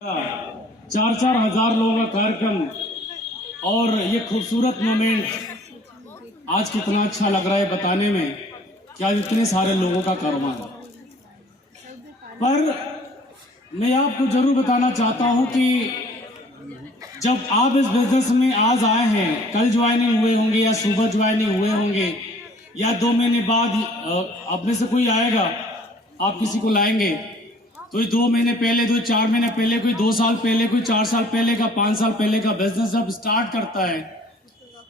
चार हजार लोगों का कार्यक्रम और ये खूबसूरत मोमेंट आज कितना अच्छा लग रहा है बताने में कि आज इतने सारे लोगों का कारोबार है। पर मैं आपको जरूर बताना चाहता हूं कि जब आप इस बिजनेस में आज आए हैं, कल ज्वाइनिंग हुए होंगे या सुबह ज्वाइनिंग हुए होंगे या 2 महीने बाद आप में से कोई आएगा, आप किसी को लाएंगे तो 2 महीने पहले, 4 महीने पहले, कोई 2 साल पहले, कोई 4 साल पहले का, 5 साल पहले का बिजनेस जब स्टार्ट करता है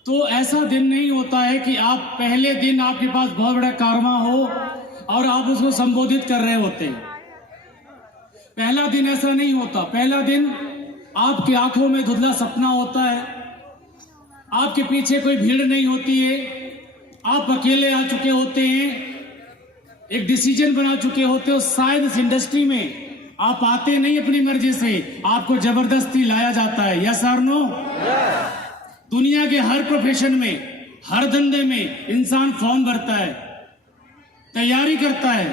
तो ऐसा दिन नहीं होता है कि आप पहले दिन आपके पास बहुत बड़ा कारोबार हो और आप उसको संबोधित कर रहे होते हैं। पहला दिन ऐसा नहीं होता। पहला दिन आपकी आंखों में धुंधला सपना होता है, आपके पीछे कोई भीड़ नहीं होती है, आप अकेले आ चुके होते हैं, एक डिसीजन बना चुके होते हो। शायद इस इंडस्ट्री में आप आते नहीं अपनी मर्जी से, आपको जबरदस्ती लाया जाता है। यस और नो? दुनिया के हर प्रोफेशन में, हर धंधे में इंसान फॉर्म भरता है, तैयारी करता है।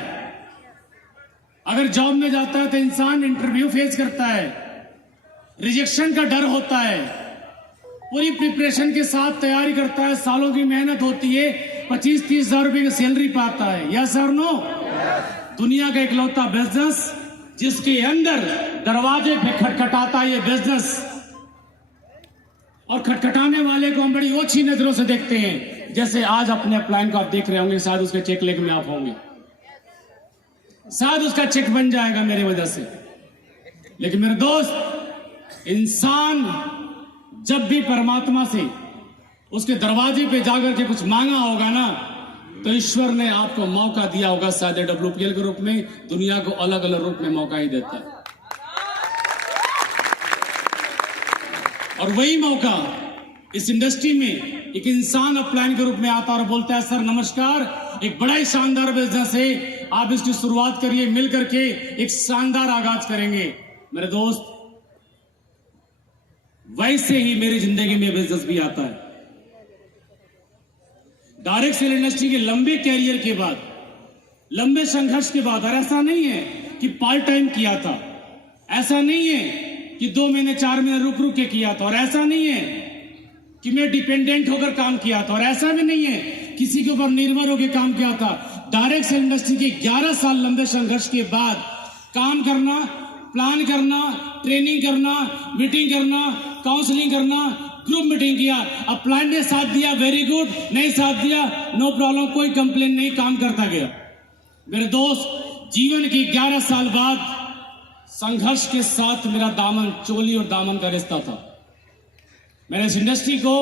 अगर जॉब में जाता है तो इंसान इंटरव्यू फेस करता है, रिजेक्शन का डर होता है, पूरी प्रिपरेशन के साथ तैयारी करता है, सालों की मेहनत होती है, 25-30 हजार रुपए की सैलरी पाता है। यस और नो? दुनिया का इकलौता बिजनेस जिसके अंदर दरवाजे पे खटखटाता है ये बिजनेस, और खटखटाने वाले को हम बड़ी ओछी नजरों से देखते हैं। जैसे आज अपने प्लान को आप देख रहे होंगे, शायद उसके चेक लेके में आप होंगे, शायद उसका चेक बन जाएगा मेरी वजह से। लेकिन मेरे दोस्त, इंसान जब भी परमात्मा से उसके दरवाजे पे जाकर के कुछ मांगा होगा ना, तो ईश्वर ने आपको मौका दिया होगा, शायद WPL के रूप में, दुनिया को अलग अलग रूप में मौका ही देता है। और वही मौका इस इंडस्ट्री में एक इंसान अपलाइन के रूप में आता और बोलता है, सर नमस्कार, एक बड़ा ही शानदार बिजनेस है, आप इसकी शुरुआत करिए, मिल करके एक शानदार आगाज करेंगे। मेरे दोस्त, वैसे ही मेरी जिंदगी में बिजनेस भी आता है। डायरेक्ट सेल इंडस्ट्री के लंबे कैरियर के बाद, लंबे संघर्ष के बाद, और ऐसा नहीं है कि पार्ट टाइम किया था, ऐसा नहीं है कि 2 महीने 4 महीने रुक रुक के किया था, और ऐसा नहीं है कि मैं डिपेंडेंट होकर काम किया था, और ऐसा भी नहीं है किसी के ऊपर निर्भर होकर काम किया था। डायरेक्ट सेल इंडस्ट्री के 11 साल लंबे संघर्ष के बाद काम करना, प्लान करना, ट्रेनिंग करना, मीटिंग करना, काउंसलिंग करना, ग्रुप मीटिंग किया। अब प्लान ने साथ दिया, वेरी गुड, नहीं साथ दिया, नो प्रॉब्लम, कोई कंप्लेन नहीं, काम करता गया। मेरे दोस्त, जीवन के 11 साल बाद संघर्ष के साथ मेरा दामन, चोली और दामन का रिश्ता था। मैंने इस इंडस्ट्री को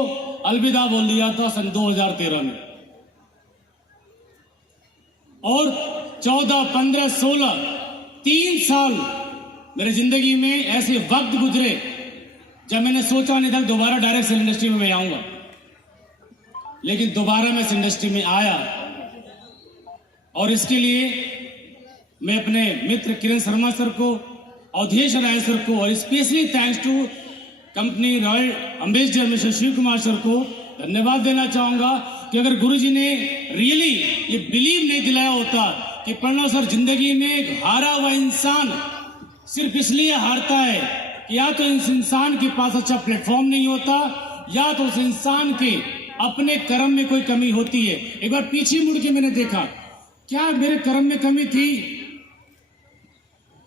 अलविदा बोल दिया था सन 2013 में, और 14, 15, 16, 3 साल मेरी जिंदगी में ऐसे वक्त गुजरे जब मैंने सोचा नहीं था दोबारा डायरेक्ट सेल इंडस्ट्री में मैं आऊंगा। लेकिन दोबारा मैं इस इंडस्ट्री में आया, और इसके लिए मैं अपने मित्र किरण शर्मा सर को, अवधेश राय सर को, और specially thanks to company royal ambassador mister Shiv Kumar sir को धन्यवाद देना चाहूंगा कि अगर गुरुजी ने रियली ये बिलीव नहीं दिलाया होता कि प्रणव सर, जिंदगी में एक हारा हुआ इंसान सिर्फ इसलिए हारता है कि या तो इस इंसान के पास अच्छा प्लेटफॉर्म नहीं होता, या तो उस इंसान के अपने कर्म में कोई कमी होती है। एक बार पीछे मुड़ के मैंने देखा, क्या मेरे कर्म में कमी थी?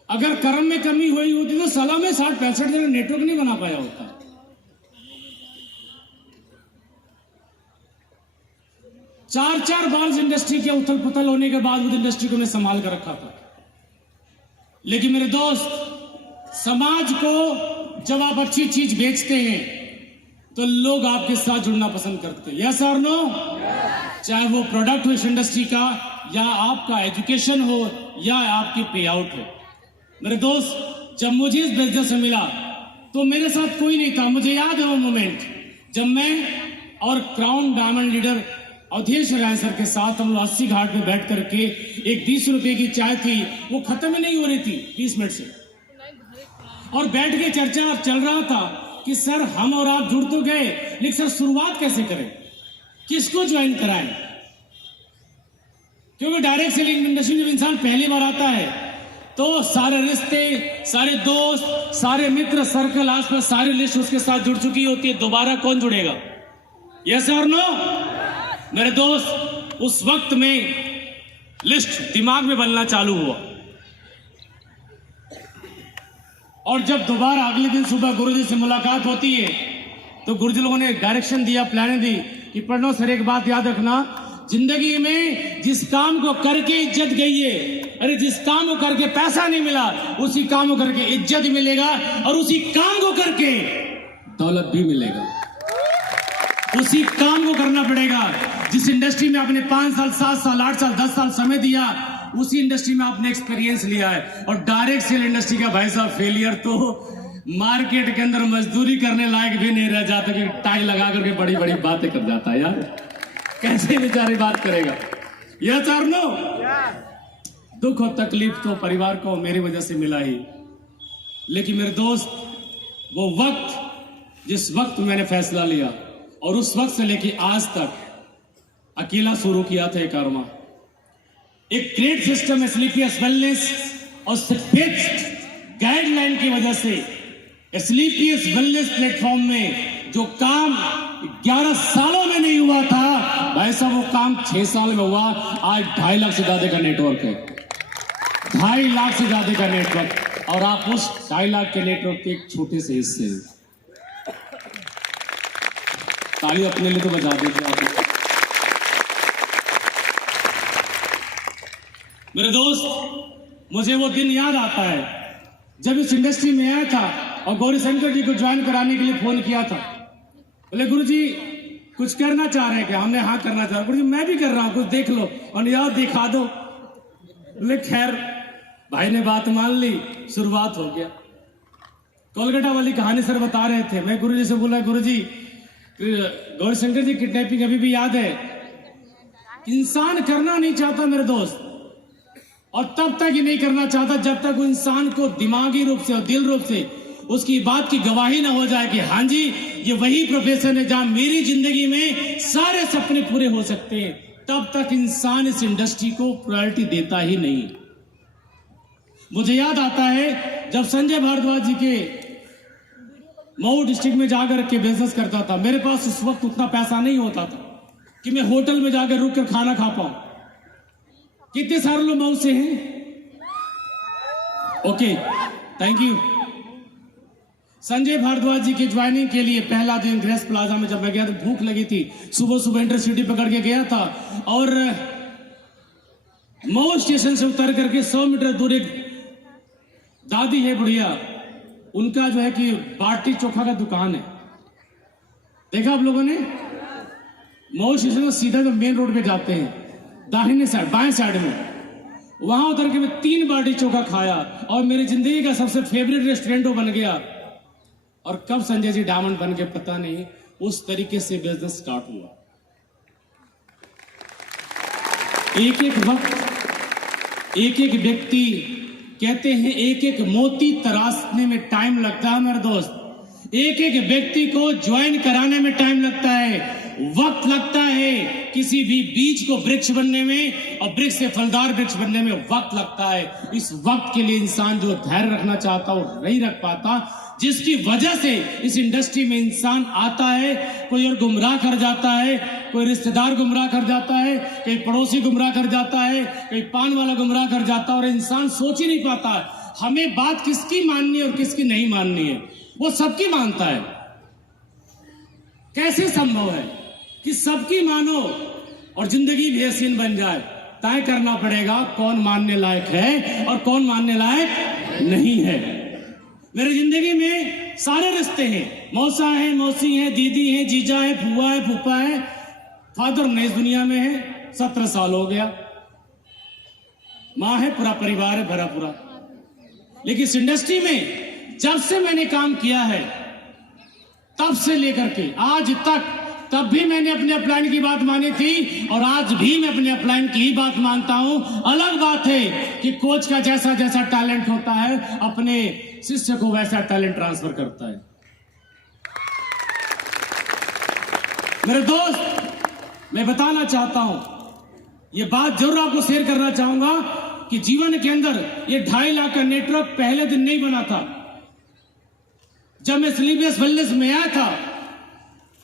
अगर कर्म में कमी हुई होती तो साला में 60-65 दिन नेटवर्क नहीं बना पाया होता। 4 बार इस इंडस्ट्री के उथल पुथल होने के बाद उस इंडस्ट्री को मैं संभाल कर रखा था। लेकिन मेरे दोस्त, समाज को जब आप अच्छी चीज बेचते हैं तो लोग आपके साथ जुड़ना पसंद करते हैं। यस और नो? चाहे वो प्रोडक्ट हो इस इंडस्ट्री का, या आपका एजुकेशन हो, या आपकी पे आउट हो। मेरे दोस्त, जब मुझे इस बिजनेस में मिला तो मेरे साथ कोई नहीं था। मुझे याद है वो मोमेंट जब मैं और crown diamond leader Awadhesh Rai sir के साथ हम लोग 80 घाट पे बैठ करके, एक 20 रुपए की चाय थी, वो खत्म ही नहीं हो रही थी 20 मिनट से, और बैठ के चर्चा चल रहा था कि सर हम और आप जुड़ तो गए, लेकिन सर शुरुआत कैसे करें, किसको ज्वाइन कराएं? क्योंकि डायरेक्ट सेलिंग इंडस्ट्री में जब इंसान पहली बार आता है तो सारे रिश्ते, सारे दोस्त, सारे मित्र सर्कल, आसपास सारी लिस्ट उसके साथ जुड़ चुकी होती है। दोबारा कौन जुड़ेगा? यस और नो? मेरे दोस्त, उस वक्त में लिस्ट दिमाग में बनना चालू हुआ और जब दोबारा अगले दिन सुबह गुरुजी से मुलाकात होती है तो गुरुजी लोगों ने डायरेक्शन दिया, प्लानिंग दी कि पढ़ो सर, एक बात याद रखना, जिंदगी में जिस काम को करके इज्जत गई है, अरे जिस काम को करके पैसा नहीं मिला, उसी काम को करके इज्जत मिलेगा और उसी काम को करके दौलत भी मिलेगा। उसी काम को करना पड़ेगा। जिस इंडस्ट्री में आपने 5 साल, 7 साल, 8 साल, 10 साल समय दिया, उसी इंडस्ट्री में आपने एक्सपीरियंस लिया है। और डायरेक्ट सेल इंडस्ट्री का भाई साहब फेलियर तो मार्केट के अंदर मजदूरी करने लायक भी नहीं रह जाता कि टाई लगा करके बड़ी बड़ी बातें कर जाता है। यार कैसे बेचारी बात करेगा? यह चारनो दुख और तकलीफ तो परिवार को मेरी वजह से मिला ही, लेकिन मेरे दोस्त, वो वक्त जिस वक्त मैंने फैसला लिया और उस वक्त से लेके आज तक अकेला शुरू किया था कर्मा, एक ग्रेट सिस्टम है स्लीपियस वेलनेस और फिक्स्ड गाइडलाइन की वजह से स्लीपियस वेलनेस प्लेटफॉर्म में जो काम 11 सालों में नहीं हुआ था, भाई साहब वो काम 6 साल में हुआ। आज 2.5 लाख से ज्यादा का नेटवर्क है, 2.5 लाख से ज्यादा का नेटवर्क, और आप उस 2.5 लाख के नेटवर्क के एक छोटे से हिस्से हैं। ताली अपने लिए तो बजा दीजिए आप। मेरे दोस्त, मुझे वो दिन याद आता है जब इस इंडस्ट्री में आया था और गौरी शंकर जी को ज्वाइन कराने के लिए फोन किया था। बोले गुरुजी कुछ करना चाह रहे हैं क्या? हमने हाँ करना चाह रहा। गुरुजी मैं भी कर रहा हूं, कुछ देख लो और यार दिखा दो। बोले खैर, भाई ने बात मान ली, शुरुआत हो गया। कोलकाता वाली कहानी सर बता रहे थे, मैं गुरुजी से बोला गुरुजी गौरी शंकर जी किडनैपिंग अभी भी याद है। इंसान करना नहीं चाहता मेरे दोस्त, और तब तक ही नहीं करना चाहता जब तक वो इंसान को दिमागी रूप से और दिल रूप से उसकी बात की गवाही ना हो जाए कि हाँ जी ये वही प्रोफेशन है जहां मेरी जिंदगी में सारे सपने पूरे हो सकते हैं। तब तक इंसान इस इंडस्ट्री को प्रायोरिटी देता ही नहीं। मुझे याद आता है जब संजय भारद्वाज जी के मऊ डिस्ट्रिक्ट में जाकर के बिजनेस करता था, मेरे पास उस वक्त उतना पैसा नहीं होता था कि मैं होटल में जाकर रुक कर खाना खा पाऊं। कितने सारे लोग मऊ से हैं? Okay, thank you. Sanjay Bhardwaj ji के ज्वाइनिंग के लिए पहला दिन ग्रेस प्लाजा में जब मैं गया तो भूख लगी थी, सुबह सुबह इंटरसिटी पकड़ के गया था और मऊ स्टेशन से उतर करके 100 मीटर दूर एक दादी है बुढ़िया, उनका जो है कि बाटी चोखा का दुकान है। देखा आप लोगों ने? मऊ स्टेशन में सीधा जो मेन रोड पे जाते हैं दाहिने साइड, बाएं साइड में, वहां उतर के मैं 3 बाटी चोखा खाया और मेरी जिंदगी का सबसे फेवरेट रेस्टोरेंट वो बन गया। और कब संजय जी डायमंड बन गए पता नहीं, उस तरीके से बिजनेस स्टार्ट हुआ। एक एक वक्त, एक एक व्यक्ति, कहते हैं एक एक मोती तराशने में टाइम लगता है मेरे दोस्त। एक एक व्यक्ति को ज्वाइन कराने में टाइम लगता है, वक्त लगता है। किसी भी बीज को वृक्ष बनने में और वृक्ष से फलदार वृक्ष बनने में वक्त लगता है। इस वक्त के लिए इंसान जो धैर्य रखना चाहता वो नहीं रख पाता, जिसकी वजह से इस इंडस्ट्री में इंसान आता है, कोई और गुमराह कर जाता है, कोई रिश्तेदार गुमराह कर जाता है, कोई पड़ोसी गुमराह कर जाता है, कोई पान वाला गुमराह कर जाता है, और इंसान सोच ही नहीं पाता हमें बात किसकी माननी है और किसकी नहीं माननी है। वो सबकी मानता है। कैसे संभव है कि सबकी मानो और जिंदगी भी हसीन बन जाए? तय करना पड़ेगा कौन मानने लायक है और कौन मानने लायक नहीं है। मेरी जिंदगी में सारे रिश्ते हैं, मौसा है, मौसी है, दीदी है, जीजा है, फुआ है, फूफा है, फादर नहीं इस दुनिया में है, 17 साल हो गया, माँ है, पूरा परिवार है भरा पूरा। लेकिन इस इंडस्ट्री में जब से मैंने काम किया है तब से लेकर के आज तक, तब भी मैंने अपने अपलाइन की बात मानी थी और आज भी मैं अपने अपलाइन की ही बात मानता हूं। अलग बात है कि कोच का जैसा जैसा टैलेंट होता है अपने शिष्य को वैसा टैलेंट ट्रांसफर करता है। मेरे दोस्त, मैं बताना चाहता हूं, ये बात जरूर आपको शेयर करना चाहूंगा कि जीवन के अंदर ये 2.5 लाख का नेटवर्क पहले दिन नहीं बना था। जब मैं स्लीपलेस वेलनेस में आया था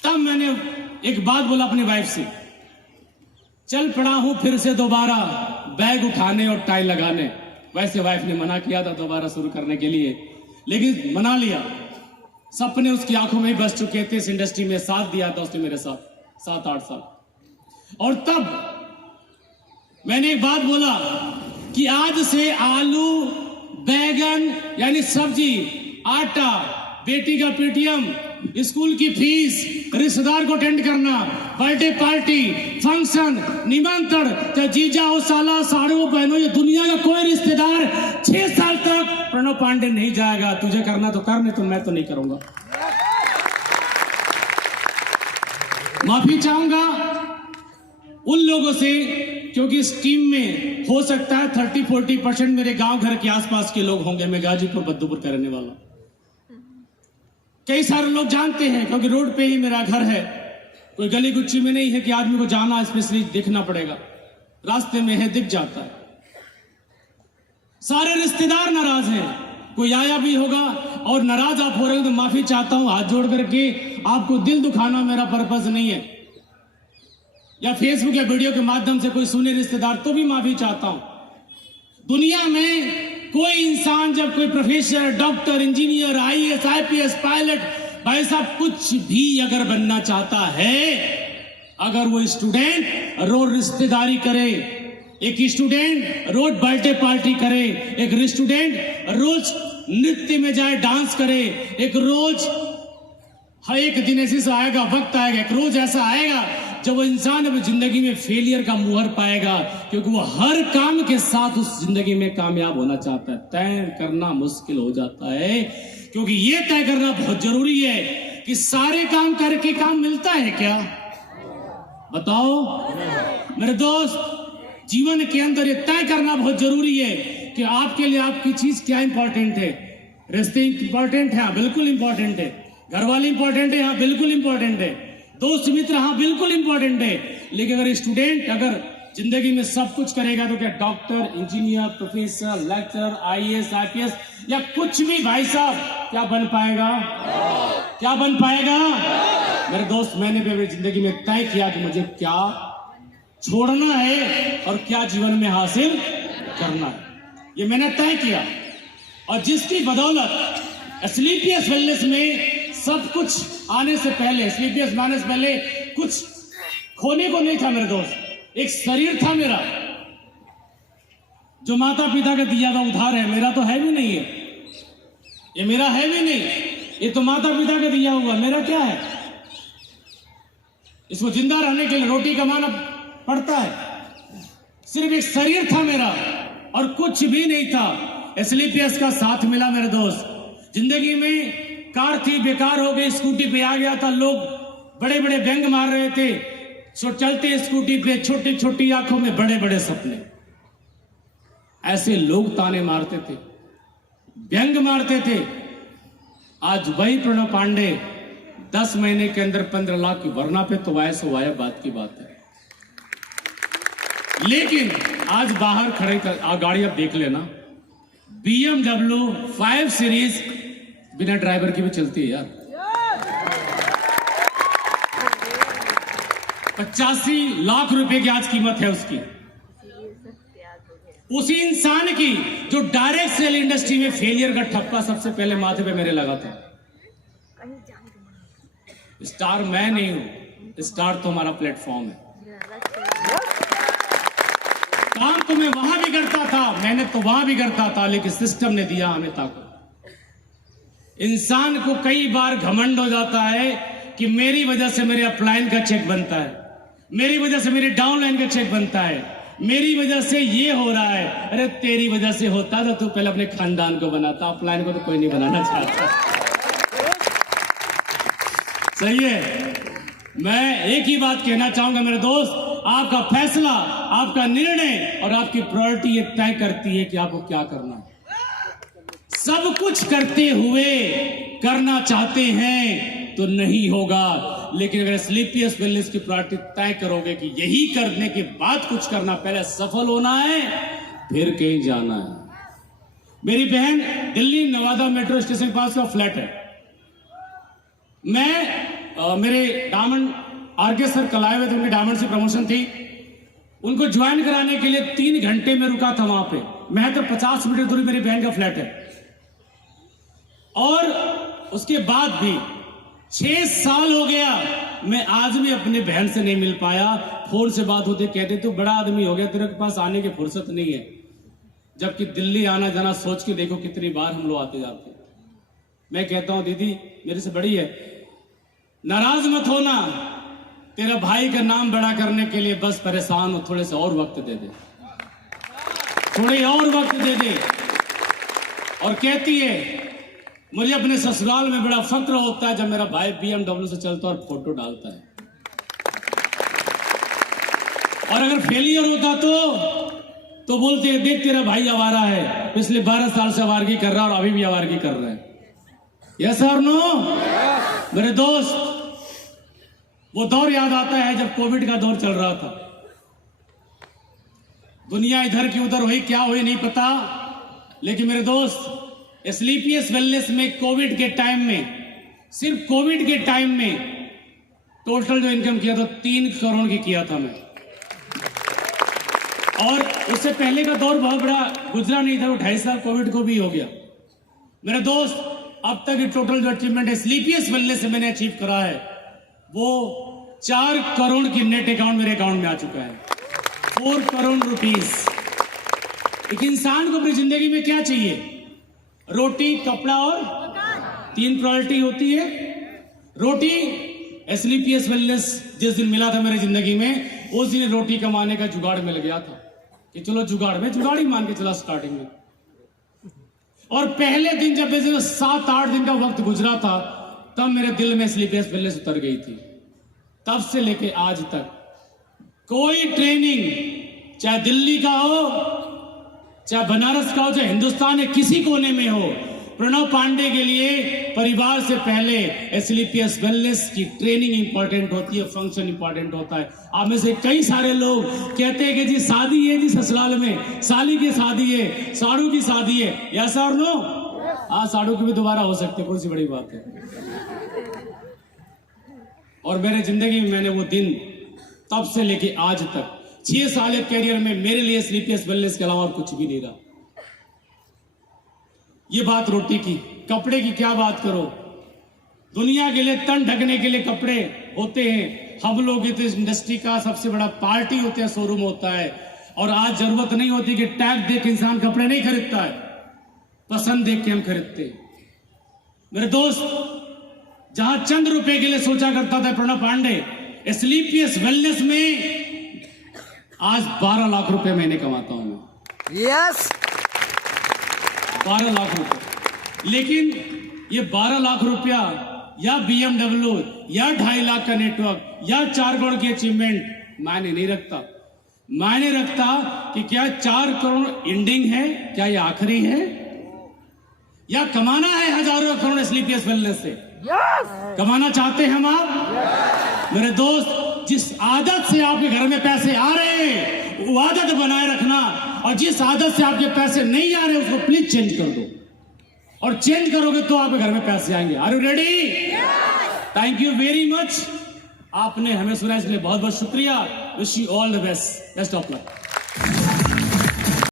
तब मैंने एक बात बोला अपनी वाइफ से, चल पड़ा हूं फिर से दोबारा बैग उठाने और टाई लगाने। वैसे वाइफ ने मना किया था दोबारा शुरू करने के लिए, लेकिन मना लिया। सपने उसकी आंखों में ही बस चुके थे। इस इंडस्ट्री में साथ दिया था उसने मेरे साथ 7-8 साल। और तब मैंने एक बात बोला कि आज से आलू, बैगन यानी सब्जी, आटा, बेटी का पेटीएम, स्कूल की फीस, रिश्तेदार को अटेंड करना, बर्थडे पार्टी, फंक्शन, निमंत्रण, चाहे जीजा हो, साला, साड़ू हो, बहनों, ये दुनिया का कोई रिश्तेदार 6 साल तक प्रणव पांडे नहीं जाएगा। तुझे करना तो कर, नहीं तो मैं तो नहीं करूंगा। माफी चाहूंगा उन लोगों से, क्योंकि इस टीम में हो सकता है 30-40% मेरे गांव घर के आसपास के लोग होंगे। मैं गाजीपुर बद्दूपुर का रहने वाला। कई सारे लोग जानते हैं क्योंकि रोड पे ही मेरा घर है। कोई गली गुच्ची में नहीं है कि आदमी को जाना स्पेशली देखना पड़ेगा, रास्ते में है, दिख जाता है। सारे रिश्तेदार नाराज हैं, कोई आया भी होगा और नाराज आप हो रहे हो तो माफी चाहता हूं हाथ जोड़ करके। आपको दिल दुखाना मेरा पर्पस नहीं है, या फेसबुक या वीडियो के माध्यम से कोई सुने रिश्तेदार तो भी माफी चाहता हूं। दुनिया में कोई इंसान जब कोई professor, doctor, engineer, IAS, IPS, pilot, भाई साहब कुछ भी अगर बनना चाहता है, अगर वो स्टूडेंट रोज रिश्तेदारी करे, एक स्टूडेंट रोज बर्थडे पार्टी करे, एक स्टूडेंट रोज नृत्य में जाए, डांस करे, एक दिन ऐसे आएगा, वक्त आएगा, एक रोज ऐसा आएगा जब वो इंसान अपनी जिंदगी में फेलियर का मुहर पाएगा, क्योंकि वो हर काम के साथ उस जिंदगी में कामयाब होना चाहता है। तय करना मुश्किल हो जाता है, क्योंकि ये तय करना बहुत जरूरी है कि सारे काम करके काम मिलता है क्या? बताओ मेरे दोस्त, जीवन के अंदर ये तय करना बहुत जरूरी है कि आपके लिए आपकी चीज क्या इंपॉर्टेंट है। रिश्ते इंपॉर्टेंट है, हाँ बिल्कुल इंपॉर्टेंट है। घर वाले इंपॉर्टेंट है, हाँ बिल्कुल इंपॉर्टेंट है। दोस्त मित्र, हाँ बिल्कुल इंपॉर्टेंट है। लेकिन अगर स्टूडेंट अगर जिंदगी में सब कुछ करेगा तो क्या doctor, engineer, professor, lecturer, IAS, IPS या कुछ भी भाई साहब क्या बन पाएगा? क्या बन पाएगा? मेरे दोस्त, मैंने भी अपनी जिंदगी में तय किया कि मुझे क्या छोड़ना है और क्या जीवन में हासिल करना है, ये मैंने तय किया। और जिसकी बदौलत स्लीपियस वेलनेस में सब कुछ आने से पहले, स्लीपियस आने से पहले कुछ खोने को नहीं था मेरे दोस्त। एक शरीर था मेरा जो माता पिता का दिया था उधार है, मेरा तो है भी नहीं है, ये मेरा है भी नहीं, ये तो माता पिता का दिया हुआ, मेरा क्या है? इसको जिंदा रहने के लिए रोटी कमाना पड़ता है। सिर्फ एक शरीर था मेरा और कुछ भी नहीं था। स्लीपियस का साथ मिला मेरे दोस्त। जिंदगी में कार थी, बेकार हो गई, स्कूटी पे आ गया था, लोग बड़े बड़े व्यंग मार रहे थे, चलते स्कूटी पे, छोटी छोटी आंखों में बड़े बड़े सपने, ऐसे लोग ताने मारते थे, व्यंग मारते थे। आज वही प्रणव पांडे 10 महीने के अंदर 15 लाख की वरना पे तो वायस हुआ है, बात की बात है। लेकिन आज बाहर खड़े गाड़ी आप देख लेना, BMW 5 सीरीज बिना ड्राइवर की भी चलती है यार। 85 लाख रुपए की आज कीमत है उसकी। उसी इंसान की जो डायरेक्ट सेल इंडस्ट्री में फेलियर का ठप्पा सबसे पहले माथे पे मेरे लगा था। स्टार मैं नहीं हूं, स्टार तो हमारा प्लेटफॉर्म है। काम तो मैं वहां भी करता था, मेहनत तो वहां भी करता था, लेकिन सिस्टम ने दिया हमें ताकत। इंसान को कई बार घमंड हो जाता है कि मेरी वजह से मेरे अपलाइन का चेक बनता है, मेरी वजह से मेरे डाउनलाइन का चेक बनता है, मेरी वजह से ये हो रहा है। अरे तेरी वजह से होता तो तू पहले अपने खानदान को बनाता, अपलाइन को तो कोई नहीं बनाना चाहता। सही है। मैं एक ही बात कहना चाहूंगा मेरे दोस्त, आपका फैसला, आपका निर्णय और आपकी प्रायोरिटी ये तय करती है कि आपको क्या करना है। सब कुछ करते हुए करना चाहते हैं तो नहीं होगा, लेकिन अगर स्लीपियस वेलनेस की प्रायोरिटी तय करोगे कि यही करने के बाद कुछ करना, पहले सफल होना है फिर कहीं जाना है। मेरी बहन दिल्ली नवादा मेट्रो स्टेशन के पास का फ्लैट है। मैं मेरे डायमंड आरके सर कल आए हुए थे, उनकी डायमंड से प्रमोशन थी, उनको ज्वाइन कराने के लिए 3 घंटे में रुका था वहां पे। मैं तो 50 मीटर दूरी मेरी बहन का फ्लैट है, और उसके बाद भी 6 साल हो गया, मैं आज भी अपने बहन से नहीं मिल पाया। फोन से बात होती, कहते तू बड़ा आदमी हो गया, तेरे के पास आने की फुर्सत नहीं है। जबकि दिल्ली आना जाना सोच के देखो कितनी बार हम लोग आते जाते हैं। मैं कहता हूं दीदी मेरे से बड़ी है, नाराज मत होना, तेरा भाई का नाम बड़ा करने के लिए बस परेशान हो, थोड़े से और वक्त दे दे, थोड़े और वक्त दे दे। और कहती है मुझे अपने ससुराल में बड़ा फक्र होता है जब मेरा भाई BMW से चलता है और फोटो डालता है, और अगर फेलियर होता तो बोलते हैं देख तेरा भाई आवारा है, पिछले 12 साल से आवारगी कर रहा है और अभी भी आवारगी कर रहा है। यस और नो? मेरे दोस्त, वो दौर याद आता है जब कोविड का दौर चल रहा था। दुनिया इधर की उधर हुई, क्या हुई नहीं पता, लेकिन मेरे दोस्त स्लीपियस वेलनेस में कोविड के टाइम में, सिर्फ कोविड के टाइम में टोटल जो इनकम किया था 3 करोड़ की किया था मैं। और उससे पहले का दौर बहुत बड़ा गुजरा नहीं था, 2.5 साल कोविड को भी हो गया। मेरे दोस्त, अब तक टोटल जो अचीवमेंट है स्लीपियस वेलनेस से मैंने अचीव करा है, वो 4 करोड़ की नेट अकाउंट मेरे अकाउंट में आ चुका है। 4 करोड़ रुपीस। एक इंसान को अपनी जिंदगी में क्या चाहिए? रोटी, कपड़ा और 3 प्रायोरिटी होती है। रोटी, स्लीपियस वेलनेस जिस दिन मिला था मेरी जिंदगी में, उस दिन रोटी कमाने का जुगाड़ मिल गया था कि चलो जुगाड़ में, जुगाड़ ही मान के चला स्टार्टिंग में। और पहले दिन जब 7-8 दिन का वक्त गुजरा था, तब मेरे दिल में स्लीपियस वेलनेस उतर गई थी। तब से लेके आज तक कोई ट्रेनिंग, चाहे दिल्ली का हो, चाहे बनारस का हो, चाहे हिंदुस्तान के किसी कोने में हो, प्रणव पांडे के लिए परिवार से पहले स्लीपियस वेलनेस की ट्रेनिंग इंपॉर्टेंट होती है, फंक्शन इंपॉर्टेंट होता है। आप में से कई सारे लोग कहते हैं कि जी शादी है जी ससुराल में, साली की शादी है, साड़ू की शादी है, यस और नो? हाँ, साड़ू की भी दोबारा हो सकती है, कौन सी बड़ी बात है। और मेरे जिंदगी में मैंने वो दिन तब से लेके आज तक 6 साल के कैरियर में मेरे लिए स्लीपियस वेलनेस के अलावा और कुछ भी नहीं रहा। ये बात रोटी की। कपड़े की क्या बात करो, दुनिया के लिए तन ढकने के लिए कपड़े होते हैं। हम लोग तो इस इंडस्ट्री का सबसे बड़ा पार्टी होते हैं, शोरूम होता है, और आज जरूरत नहीं होती कि टैग देख इंसान कपड़े नहीं खरीदता है, पसंद देख के हम खरीदते हैं। मेरे दोस्त, जहां चंद रुपए के लिए सोचा करता था प्रणव पांडे, स्लीपियस वेलनेस में आज 12 लाख रुपए महीने कमाता हूं मैं। यस, 12 लाख रुपए। लेकिन ये 12 लाख रुपया या BMW या 2.5 लाख का नेटवर्क या 4 करोड़ की अचीवमेंट मायने नहीं रखता। मायने रखता कि क्या 4 करोड़ एंडिंग है, क्या ये आखिरी है, या कमाना है हजारों करोड़ स्लीपियस वेलनेस से। कमाना चाहते हैं हम आप? मेरे दोस्त, जिस आदत से आपके घर में पैसे आ रहे हैं वो आदत बनाए रखना, और जिस आदत से आपके पैसे नहीं आ रहे उसको प्लीज चेंज कर दो, और चेंज करोगे तो आपके घर में पैसे आएंगे। Are you ready? Thank you very much. आपने हमें सुना इसलिए बहुत बहुत शुक्रिया। Wish you all the best of luck.